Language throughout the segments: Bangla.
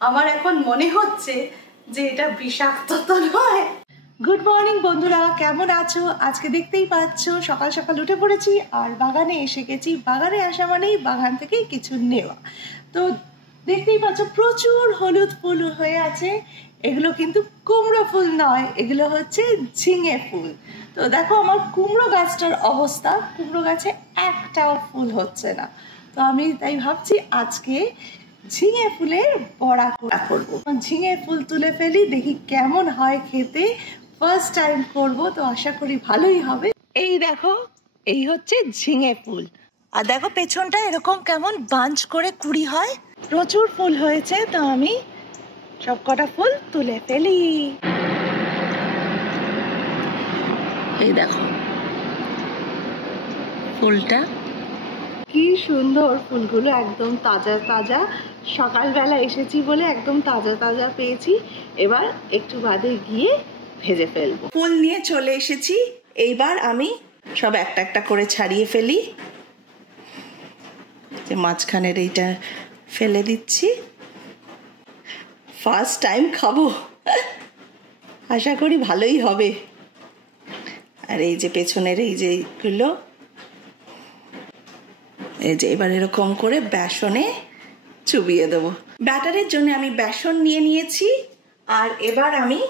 আমার এখন মনে হচ্ছে যে এটা বিষাক্ত তো নয়। গুড মর্নিং বন্ধুরা, কেমন আছো? আজকে দেখতেই পাচ্ছ সকাল সকাল উঠে পড়েছি আর বাগানে এসে গেছি। বাগানে আসা মানেই বাগান থেকেই কিছু নেওয়া। তো দেখতেই পাচ্ছ প্রচুর হলুদ ফুল হয়ে আছে। এগুলো কিন্তু কুমড়ো ফুল নয়, এগুলো হচ্ছে ঝিঙে ফুল। তো দেখো আমার কুমড়ো গাছটার অবস্থা, কুমড়ো গাছে একটাও ফুল হচ্ছে না। তো আমি তাই ভাবছি আজকে ঝিঙে ফুলের বড়া করবো। ঝিঙে ফুল তুলে ফেলি, দেখি কেমন হয় খেতে। ফার্স্ট টাইম করবো, তো আশা করি ভালোই হবে। এই দেখো, এই হচ্ছে ঝিঙে ফুল। আর দেখো পেছনটা এরকম কেমন বাঞ্চ করে কুড়ি হয়, প্রচুর ফুল হয়েছে। তো আমি সব কটা ফুল তুলে ফেলি। এই দেখো ফুলটা কি সুন্দর, ফুলগুলো একদম তাজা তাজা। সকালবেলা এসেছি বলে একদম তাজা তাজা পেয়েছি। এবার একটু বাদে গিয়ে ভেজে ফেলবো। ফুল নিয়ে চলে এসেছি, এইবার আমি সব একটা একটা করে ছাড়িয়ে ফেলি। যে মাঝখানের এইটা ফেলে দিচ্ছি। ফার্স্ট টাইম খাবো, আশা করি ভালোই হবে। আর এই যে পেছনের এই যে এইগুলো, এই যে এবার এরকম করে বেসনে চুবিয়ে দেবো। ব্যাটারের জন্য আমি বেসন নিয়ে নিয়েছি। আর এবার আমি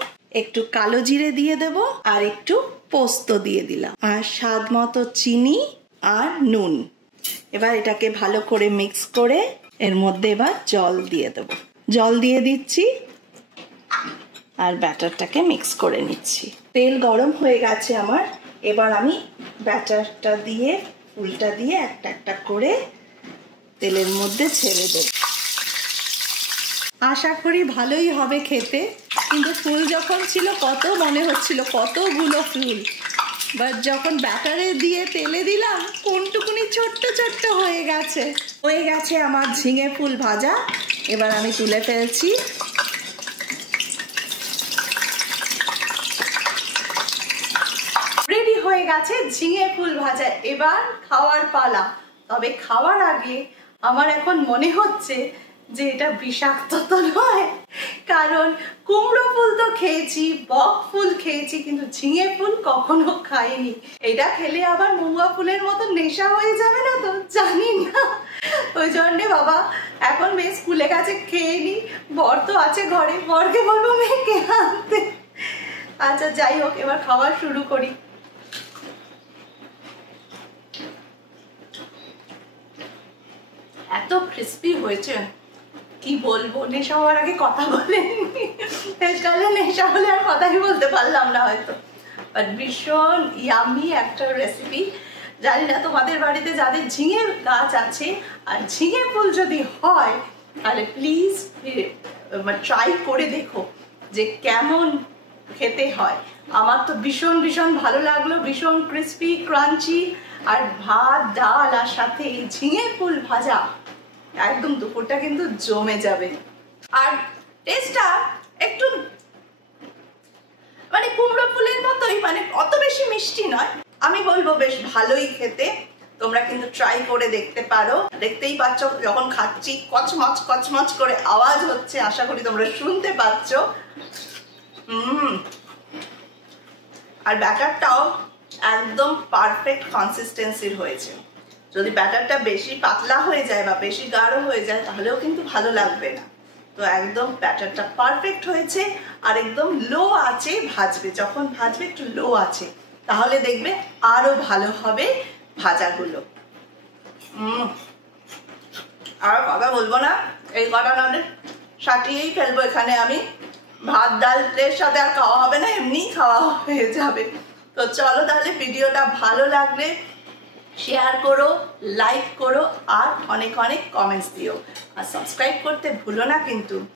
একটু কালো জিরে দিয়ে দেব, আর একটু পোস্ত দিয়ে দিলাম, আর স্বাদ মতো চিনি আর নুন। এবার এটাকে ভালো করে মিক্স করে এর মধ্যে এবার জল দিয়ে দেব। জল দিয়ে দিচ্ছি আর ব্যাটারটাকে মিক্স করে নিচ্ছি। তেল গরম হয়ে গেছে আমার। এবার আমি ব্যাটারটা দিয়ে ফুলটা দিয়ে একটা একটা করে তেলের মধ্যে ছেড়ে দেব। আশা করি ভালোই হবে খেতে। কিন্তু ফুল যখন ছিল কত মনে হচ্ছিল কতগুলো ফুল, বাট যখন ব্যাটারে দিয়ে তেলে দিলাম কোনটুকুনি ছোট্ট ছোট্ট হয়ে গেছে আমার ঝিঙে ফুল ভাজা। এবার আমি তুলে ফেলছি। রেডি হয়ে গেছে ঝিঙে ফুল ভাজা। এবার খাওয়ার পালা। তবে খাওয়ার আগে আমার এখন মনে হচ্ছে যে এটা বিষাক্ত তো নয়, কারণ কুমড়ো ফুল তো খেয়েছি, বক ফুল খেয়েছি, কিন্তু ঝিঙে ফুল কখনো খাইনি। এটা খেলে আবার মহুয়া ফুলের মতো নেশা হয়ে যাবে না তো, জানি না। ওই জন্যে বাবা এখন মেয়ে স্কুলে গেছে, খেয়ে নি। বর তো আছে ঘরে, বরকে বলবো মেয়েকে আনতে। আচ্ছা যাই হোক, এবার খাওয়া শুরু করি। এত ক্রিস্পি হয়েছে কি বলবো, নেশা হওয়ার আগে কথা বলেনি। নেশা হলে আর কথাই বলতে পারলাম না হয়তো। বাট ভীষণ ইয়ামি একটা রেসিপি। জানি না তোমাদের বাড়িতে যাদের ঝিঙে গাছ আছে আর ঝিঙে ফুল যদি হয়, তাহলে প্লিজ ট্রাই করে দেখো যে কেমন খেতে হয়। আমার তো ভীষণ ভীষণ ভালো লাগলো, ভীষণ ক্রিস্পি ক্রাঞ্চি। আর ভাত ডাল আর সাথে এই ঝিঙে ফুল ভাজা, একদম দুপুরটা কিন্তু জমে যাবে। আর টেস্টটা একটু মানে কুমড়ো ফুলের মতোই, মানে অত বেশি মিষ্টি নয়। আমি বলবো বেশ ভালোই খেতে। তোমরা কিন্তু ট্রাই করে দেখতে পারো। দেখতেই পাচ্ছ যখন খাচ্ছি কচমচ কচমচ করে আওয়াজ হচ্ছে, আশা করি তোমরা শুনতে পাচ্ছ। আর ব্যাটারটাও একদম পারফেক্ট কনসিস্টেন্সির হয়েছে। যদি ব্যাটারটা বেশি পাতলা হয়ে যায় বা বেশি গাঢ় হয়ে যায় তাহলেও কিন্তু ভালো লাগবে না। তো একদম ব্যাটারটা পারফেক্ট হয়েছে। আর একদম লো আছে ভাজবে, যখন ভাজবে একটু লো আছে, তাহলে দেখবে আরো ভালো হবে ভাজাগুলো। আর কথা বলবো না, এই কটা নাহলে সাটিয়েই ফেলবো এখানে আমি। ভাত ডালের সাথে আর খাওয়া হবে না, এমনিই খাওয়া হয়ে যাবে। তো চলো তাহলে, ভিডিওটা ভালো লাগলে শেয়ার করো, লাইক করো, আর অনেক অনেক কমেন্টস দিও। আর সাবস্ক্রাইব করতে ভুলো না কিন্তু।